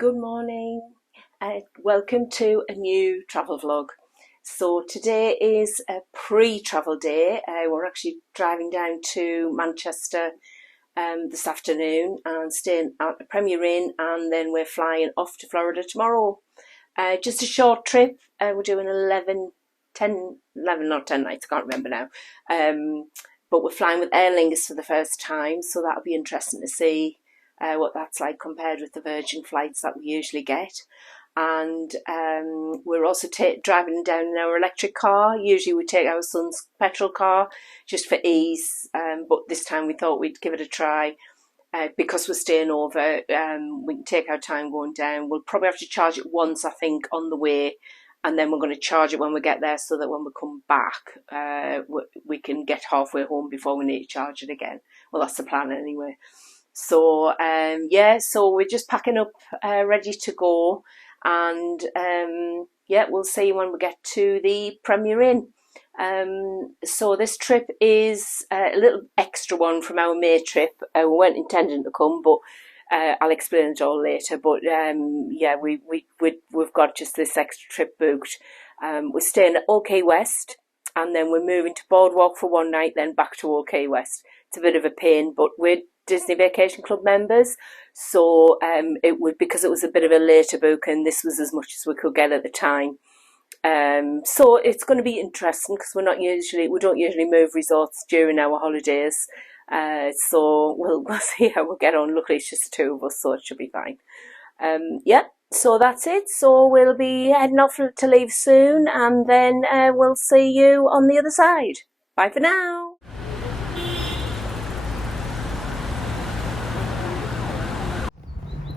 Good morning. Welcome to a new travel vlog. So today is a pre-travel day. We're actually driving down to Manchester this afternoon and staying at the Premier Inn, and then we're flying off to Florida tomorrow. Just a short trip. We're doing 11 not 10 nights, I can't remember now. But we're flying with Aer Lingus for the first time, so that'll be interesting to see what that's like compared with the Virgin flights that we usually get. And we're also driving down in our electric car. Usually we take our son's petrol car just for ease, but this time we thought we'd give it a try. Because we're staying over, we can take our time going down. We'll probably have to charge it once, I think, on the way, and then we're going to charge it when we get there so that when we come back, we can get halfway home before we need to charge it again. Well, that's the plan anyway. So, so we're just packing up, ready to go. And, we'll see when we get to the Premier Inn. So this trip is a little extra one from our May trip. We weren't intending to come, but I'll explain it all later. But we've got just this extra trip booked. We're staying at OK West, and then we're moving to Boardwalk for one night, then back to OK West. It's a bit of a pain, but we're Disney Vacation Club members, so because it was a bit of a later book, and this was as much as we could get at the time. So it's going to be interesting because we don't usually move resorts during our holidays. So we'll see how we get on. Luckily, it's just the two of us, so it should be fine. So that's it. So we'll be heading off to leave soon, and then we'll see you on the other side. Bye for now.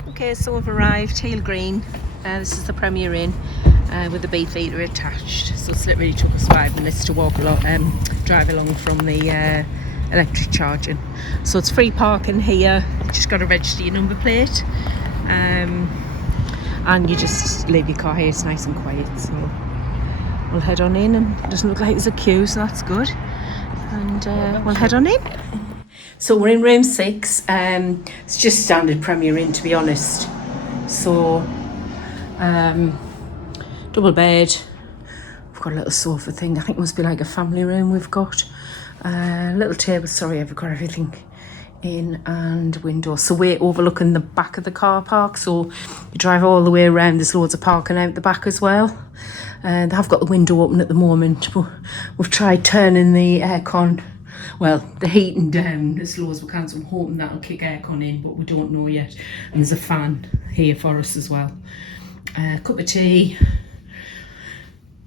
Okay, so we've arrived, Heel Green. This is the Premier Inn with the beefeater attached. So it's literally took us 5 minutes to drive along from the electric charging. So it's free parking here. You just got to register your number plate, and you just leave your car here. It's nice and quiet. So we'll head on in, and it doesn't look like there's a queue, so that's good. And we'll head on in. So we're in room 6. It's just standard Premier Inn, to be honest. So, double bed. We've got a little sofa thing. I think it must be like a family room we've got. Little table. Sorry, I've got everything in, and window. So we're overlooking the back of the car park. So you drive all the way around. There's loads of parking out the back as well. And they have got the window open at the moment, but we've tried turning the aircon. Well, the heating down as low as we can, so I'm hoping that'll kick aircon in, but we don't know yet. And there's a fan here for us as well. Cup of tea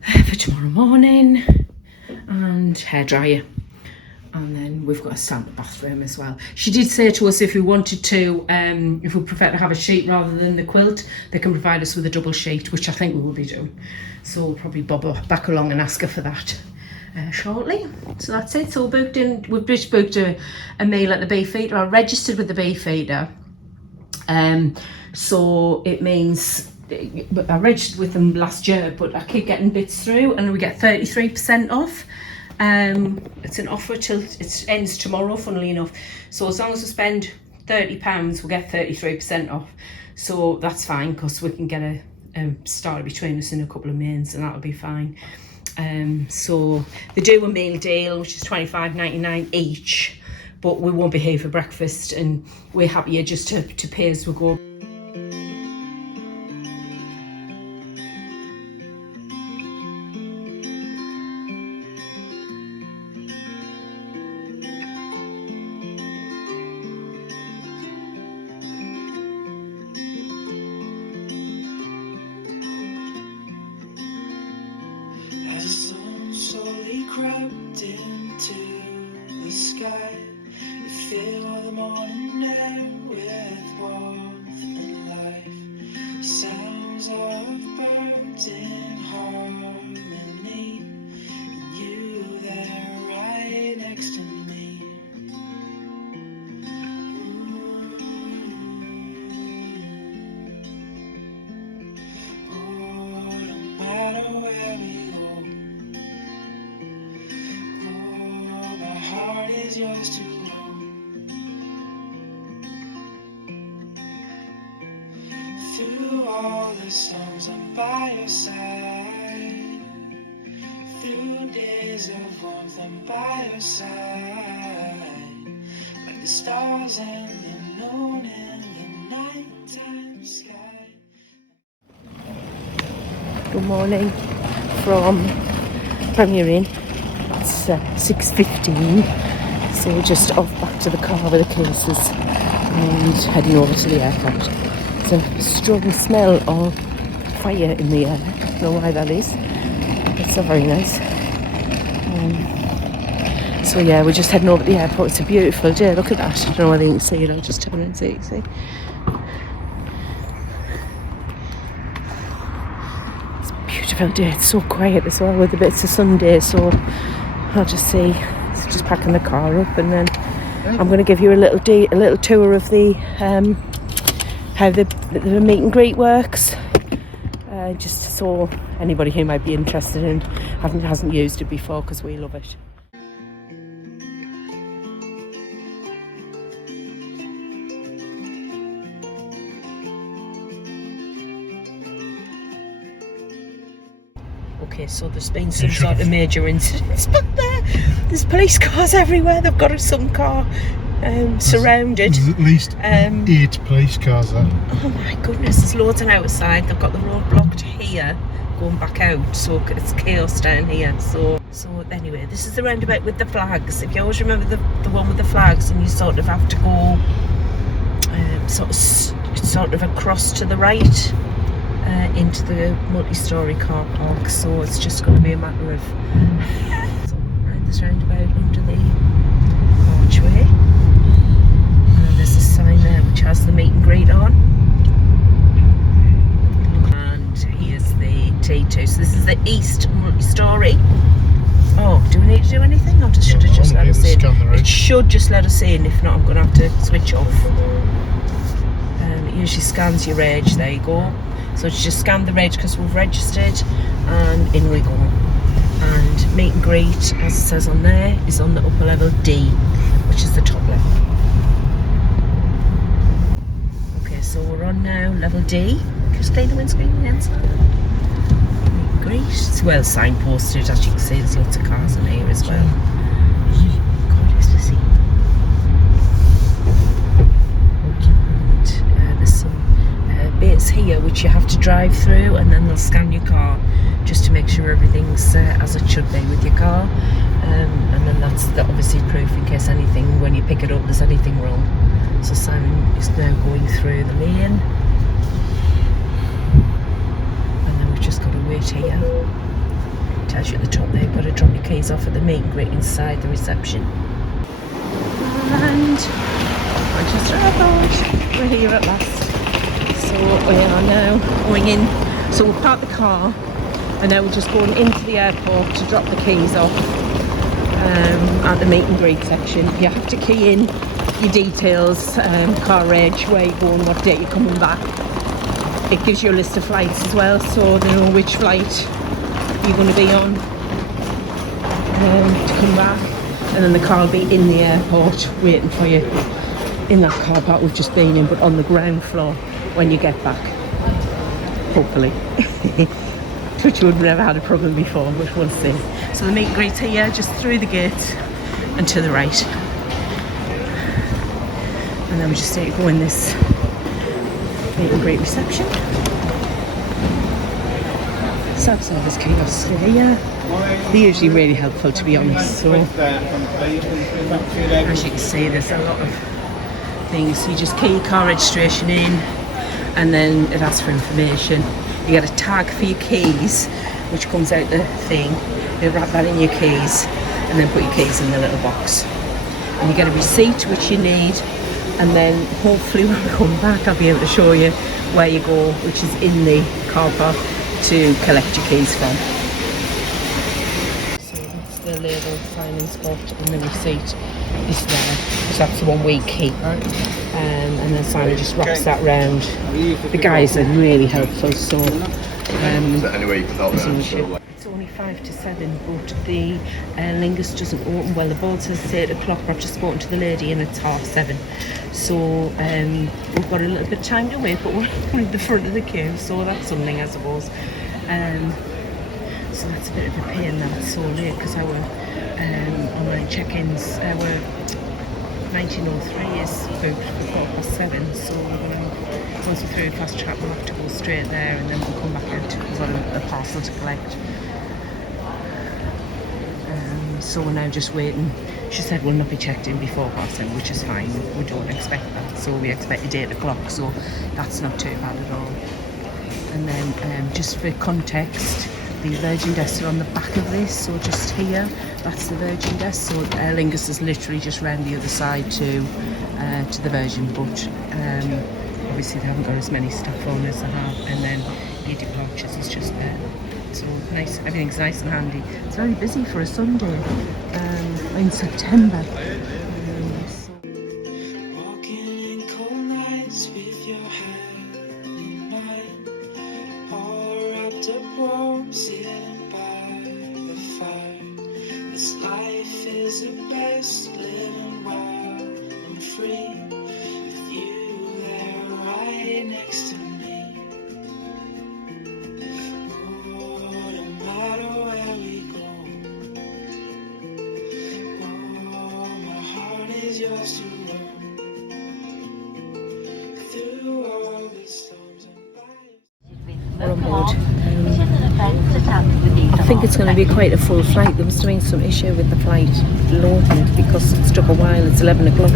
for tomorrow morning, and hairdryer. And then we've got a standard bathroom as well. She did say to us if we wanted to, if we prefer to have a sheet rather than the quilt, they can provide us with a double sheet, which I think we will be doing. So we'll probably bob back along and ask her for that. Shortly. So that's it. So we're booked in. We've just booked a meal at the Beefeater. I registered with the Beefeater. So it means I registered with them last year, but I keep getting bits through, and we get 33% off. It's an offer till it ends tomorrow, funnily enough. So as long as we spend £30, we'll get 33% off. So that's fine, because we can get a starter between us in a couple of mains, and that'll be fine. So they do a meal deal, which is $25.99 each, but we won't be here for breakfast, and we're happier just to pay as we go. Crept into the sky, you fill the morning air with warmth and life. Sounds of birds in harmony, and you there right next to me. Oh, no matter where we go, is yours to hold. Through all the storms, I'm by your side. Through days of warmth, I'm by your side. Like the stars and the moon in the nighttime sky. Good morning from Premier Inn. It's 6:15, so we're just off back to the car with the cases and heading over to the airport. There's a strong smell of fire in the air. I don't know why that is. It's so very nice. So yeah, we're just heading over to the airport. It's a beautiful day. Look at that. I don't know whether you can see it. I'll just turn and see. See? It's a beautiful day. It's so quiet as well with the bits of Sunday. So I'll just see. So just packing the car up, and then I'm going to give you a little tour of the how the meet and greet works. Just so anybody who might be interested and hasn't used it before, because we love it. Okay, so there's been some sort of major incidents, but there's police cars everywhere. They've got some car surrounded. There's at least 8 police cars there. Oh my goodness, there's loads on outside. They've got the road blocked here, going back out, so it's chaos down here. So anyway, this is the roundabout with the flags. If you always remember the one with the flags, and you sort of have to go sort of across to the right. Into the multi-storey car park, so it's just going to be a matter of around this roundabout under the archway, and there's a sign there which has the meet and greet on, and here's the T2. So this is the east multi-storey. Oh, do we need to do anything? Or should it just let us in? It should just let us in. If not, I'm going to have to switch off. It usually scans your reg. There you go. So just scan the reg because we've registered, and in we go. And meet and greet, as it says on there, is on the upper level D, which is the top level. Okay, so we're on now level D. Just clean the windscreen on the inside. Meet and greet. It's well signposted, as you can see. There's lots of cars in here as well. Gorgeous to see. Bits here which you have to drive through, and then they'll scan your car just to make sure everything's as it should be with your car, and then that's obviously proof in case anything, when you pick it up, there's anything wrong. So Simon is now going through the lane, and then we've just got to wait here. It tells you at the top there, you've got to drop your keys off at the meet and greet inside the reception. And Manchester Airport, we're here at last. So we are now going in. So we'll park the car, and now we're just going into the airport to drop the keys off at the meet and greet section. You have to key in your details, car reg, where you're going, what date you're coming back. It gives you a list of flights as well, so they know which flight you're going to be on to come back. And then the car will be in the airport waiting for you in that car park we've just been in, but on the ground floor when you get back, hopefully. Touchwood, we've never had a problem before, but we'll see. So the meet and greet's here, just through the gate and to the right. And then we just need to go in this meet and greet reception. Self-service kiosks here. They're usually really helpful, to be honest. So as you can see, there's a lot of things. You just key your car registration in, and then it asks for information. You get a tag for your keys, which comes out the thing. You wrap that in your keys, and then put your keys in the little box. And you get a receipt, which you need, and then hopefully when we come back, I'll be able to show you where you go, which is in the car park, to collect your keys from. So that's the label sign-in spot, and the receipt is there. So that's the one we keep. And then Simon just wraps that round. The guys are really helpful, so is there any way you can help me? So it's only 5 to 7, but the Aer Lingus doesn't open. Well, the board says it's 8 o'clock, but I've just spoken to the lady and it's 7:30. So we've got a little bit of time to wait, but we're in the front of the queue, so that's something, I suppose. So that's a bit of a pain that it's so late, because our online check-ins, our 1903 is booked for 7:15, so we're going to, once we're through fast track, we'll have to go straight there, and then we'll come back out to, we've got a parcel to collect. So we're now just waiting. She said we'll not be checked in before 7:30, which is fine. We don't expect that, so we expected 8 o'clock, so that's not too bad at all. And then just for context, the Virgin desks are on the back of this, so just here, that's the Virgin desk. So Aer Lingus is literally just round the other side to the Virgin, but obviously they haven't got as many staff on as they have. And then your departures is just there. So nice, everything's nice and handy. It's very busy for a Sunday in September. Walking in cold nights with your hand in mine, all wrapped up warm, sitting by the fire. This life is the best, living wild and free, with you there right next to me. Oh, no matter where we go, oh, my heart is yours to roam through all the storms and fires. We're on board. I think it's going to be quite a full flight. There must have been some issue with the flight loading, because it took a while. It's 11 o'clock,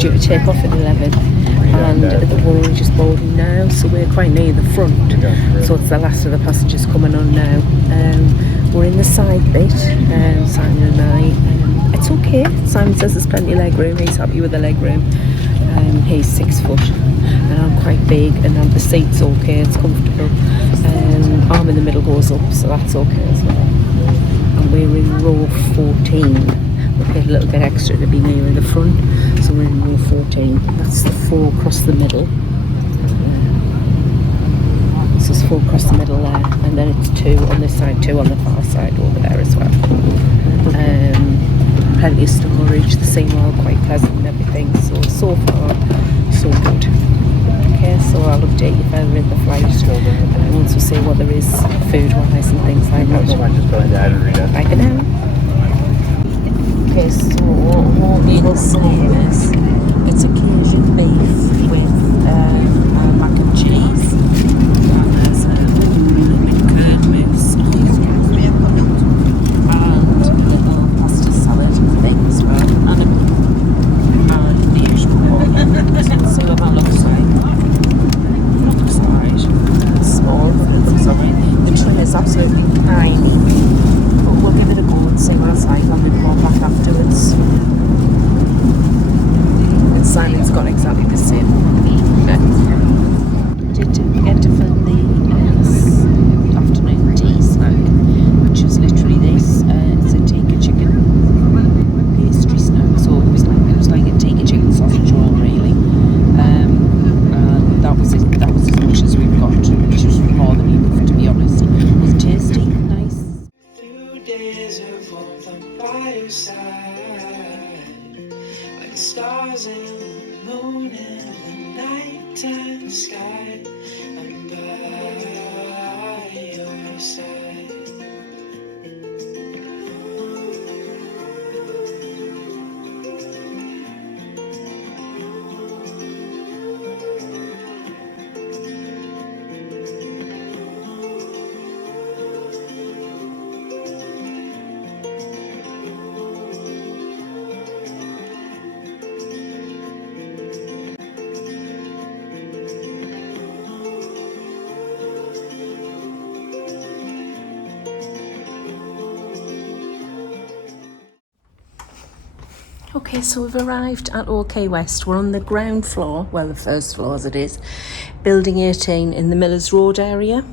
due to take off at 11, and we're only just boarding now, so we're quite near the front, so it's the last of the passengers coming on now. We're in the side bit, Simon and I. It's okay. Simon says there's plenty of leg room. He's happy with the leg room. He's 6 foot and I'm quite big, and the seat's okay, it's comfortable. Arm in the middle goes up, so that's okay as well. And we're in row 14. We paid a little bit extra to be near in the front, so we're in row 14. That's the 4 across the middle. So it's 4 across the middle there, and then it's 2 on this side, 2 on the far side over there as well. Plenty of storage, the seawall quite pleasant and everything, so far so good. Okay, so I'll update you further in the flight once we see what there is food wise and things like that. Bye for now. Okay, so what we will say is it's occasion beef with mac and cheese, and there's a curd with sausage and a little pasta salad thing as well, and the usual one. So we'll see what that looks like. Looks alright. It's small, but it looks alright. The tray is absolutely tiny, but we'll give it a go and see what it's like and then go back afterwards. And Simon's got exactly the same. Did forget to film the afternoon tea snack, which is literally this. It's a tikka chicken pastry snack, so it was like a tikka chicken sausage roll really. And that was it. That was as much as we've got, which was more than enough, to be honest. It was tasty, nice. Through days of warmth and by your side, like the stars and the moon in the nighttime sky, I'm by your side. Okay, so we've arrived at OK West. We're on the ground floor, well, the first floor as it is, building 18 in the Millers Road area.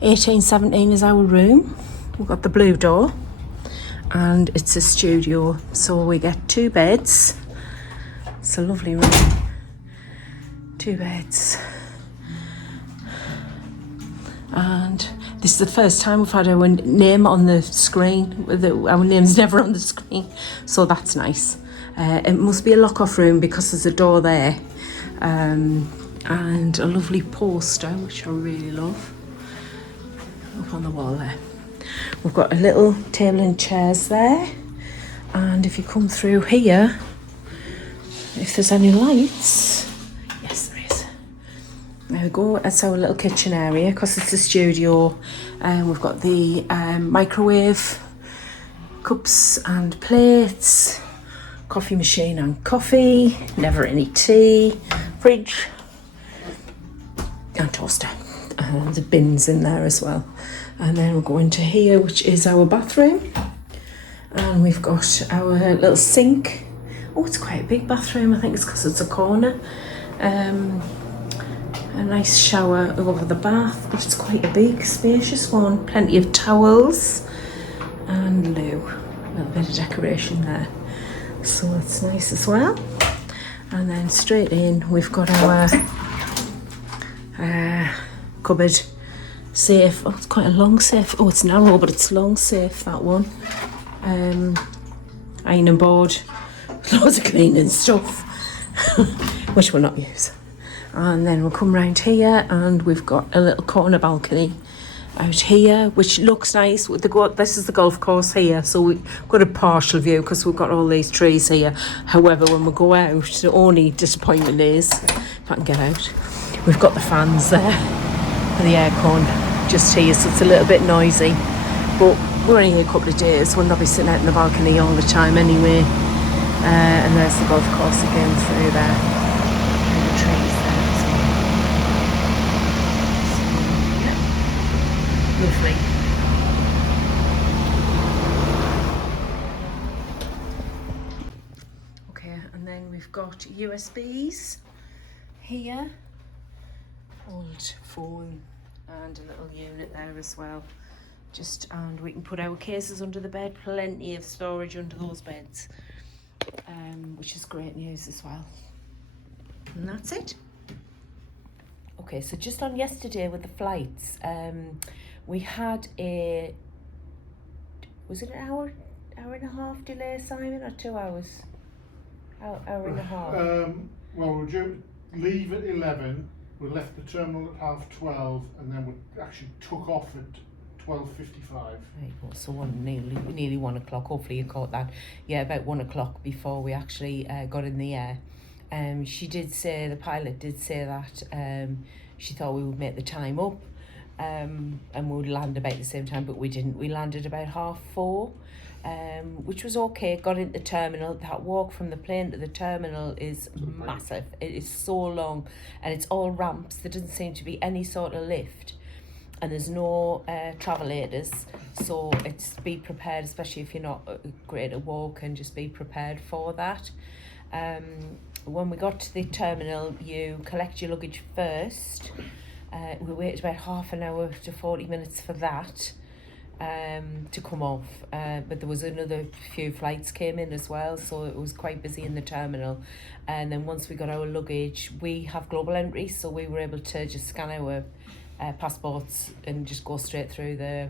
1817 is our room. We've got the blue door and it's a studio, so we get 2 beds. It's a lovely room. 2 beds and This is the first time we've had our name on the screen. Our name's never on the screen, so that's nice. It must be a lock-off room because there's a door there, and a lovely poster, which I really love, up on the wall there. We've got a little table and chairs there, and if you come through here, if there's any lights, yes there is. There we go, that's our little kitchen area because it's a studio. We've got the microwave, cups and plates, coffee machine and coffee, never any tea, fridge and toaster, and the bins in there as well. And then we'll go into here, which is our bathroom, and we've got our little sink. Oh, it's quite a big bathroom. I think it's because it's a corner. A nice shower over the bath, but it's quite a big, spacious one. Plenty of towels and loo. A little bit of decoration there, so that's nice as well. And then straight in, we've got our cupboard safe. Oh, it's quite a long safe. Oh, it's narrow, but it's long safe, that one. Ironing board, loads of cleaning stuff, which we'll not use. And then we'll come round here, and we've got a little corner balcony out here, which looks nice. With this is the golf course here, so we've got a partial view because we've got all these trees here. However, when we go out, the only disappointment is, if I can get out, we've got the fans there for the aircon just here, so it's a little bit noisy. But we're only here a couple of days. We'll not be sitting out in the balcony all the time anyway. And there's the golf course again through there. Lovely. Okay, and then we've got USBs here, old phone, and a little unit there as well. And we can put our cases under the bed, plenty of storage under those beds, which is great news as well. And that's it. Okay, so just on yesterday with the flights, we had was it an hour and a half delay, Simon, or 2 hours? Hour and a half. Well, we were due to leave at 11, we left the terminal at 12:30, and then we actually took off at 12:55. Right, well, so nearly 1 o'clock, hopefully you caught that. Yeah, about 1 o'clock before we actually got in the air. The pilot did say that she thought we would make the time up, and we would land about the same time, but we didn't. We landed about 4:30, which was okay. Got into the terminal. That walk from the plane to the terminal is massive. It is so long, and it's all ramps. There doesn't seem to be any sort of lift, and there's no travel aiders, so it's be prepared, especially if you're not great at walk, and just be prepared for that. When we got to the terminal, you collect your luggage first. We waited about half an hour to 40 minutes for that to come off, but there was another few flights came in as well, so it was quite busy in the terminal. And then once we got our luggage, we have global entry, so we were able to just scan our passports and just go straight through the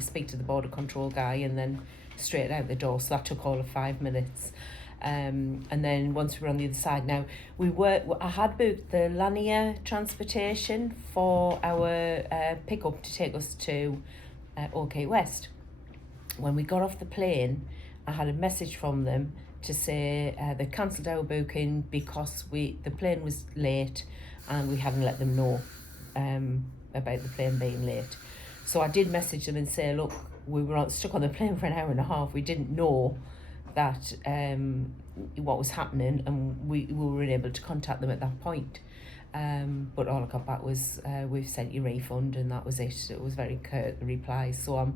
speak to the border control guy, and then straight out the door. So that took all of 5 minutes. And then once we were on the other side, now I had booked the Lanier transportation for our pickup to take us to OK West. When we got off the plane, I had a message from them to say they cancelled our booking because the plane was late and we hadn't let them know about the plane being late. So I did message them and say, look, we were stuck on the plane for an hour and a half. We didn't know that what was happening, and we were unable to contact them at that point. But all I got back was, we've sent you refund, and that was it. It was very curt, the reply. So I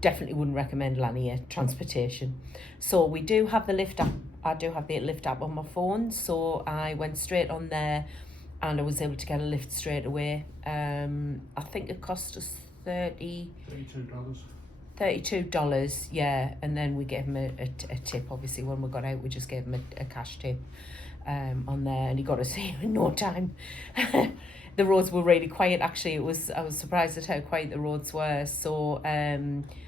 definitely wouldn't recommend Lanier transportation. So we do have the Lyft app. I do have the Lyft app on my phone, so I went straight on there and I was able to get a lift straight away. I think it cost us $32, yeah, and then we gave him a tip. Obviously, when we got out, we just gave him a cash tip on there, and he got us here in no time. the roads were really quiet. Actually, I was surprised at how quiet the roads were. So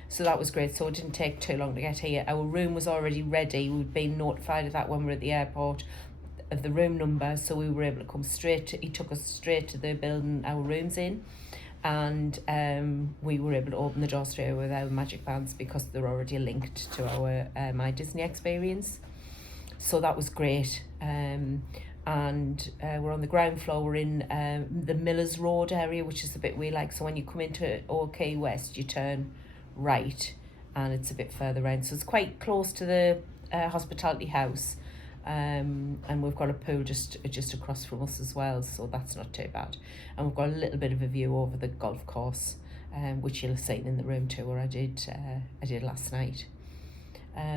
so that was great. So it didn't take too long to get here. Our room was already ready. We'd been notified of that when we were at the airport, of the room number, so we were able to come he took us straight to the building our room's in, and we were able to open the door straight away with our magic bands because they're already linked to our My Disney experience. So that was great. And we're on the ground floor. We're in the Millers Road area, which is the bit we like. So when you come into OK West, you turn right, and it's a bit further in. So it's quite close to the hospitality house. And we've got a pool just across from us as well, so that's not too bad. And we've got a little bit of a view over the golf course, which you'll have seen in the room tour I did last night.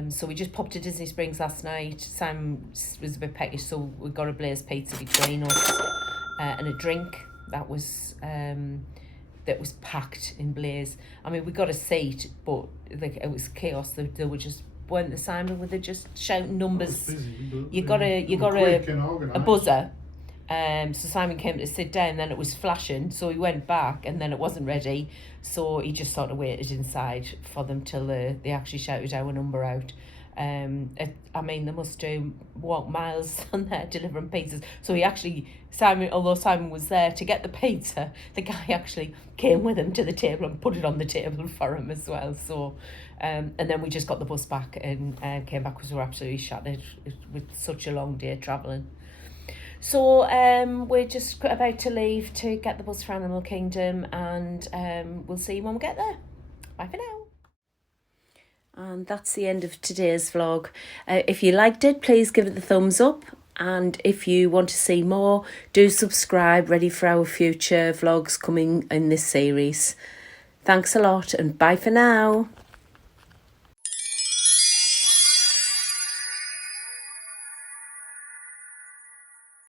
So we just popped to Disney Springs last night. Sam was a bit peckish, so we got a Blaze pizza between us and a drink that was packed in Blaze. I mean, we got a seat, but it was chaos. They were just weren't the Simon, were they just shouting numbers? Busy, you got a buzzer. So Simon came to sit down, then it was flashing, so he went back, and then it wasn't ready, so he just sort of waited inside for them till they actually shouted our number out. I mean, they must do walk miles on there delivering pizzas. So although Simon was there to get the pizza, the guy actually came with him to the table and put it on the table for him as well. So and then we just got the bus back and came back because we were absolutely shattered with such a long day travelling. So we're just about to leave to get the bus for Animal Kingdom, and we'll see you when we get there. Bye for now. And that's the end of today's vlog. If you liked it, please give it the thumbs up. And if you want to see more, do subscribe, ready for our future vlogs coming in this series. Thanks a lot, and bye for now.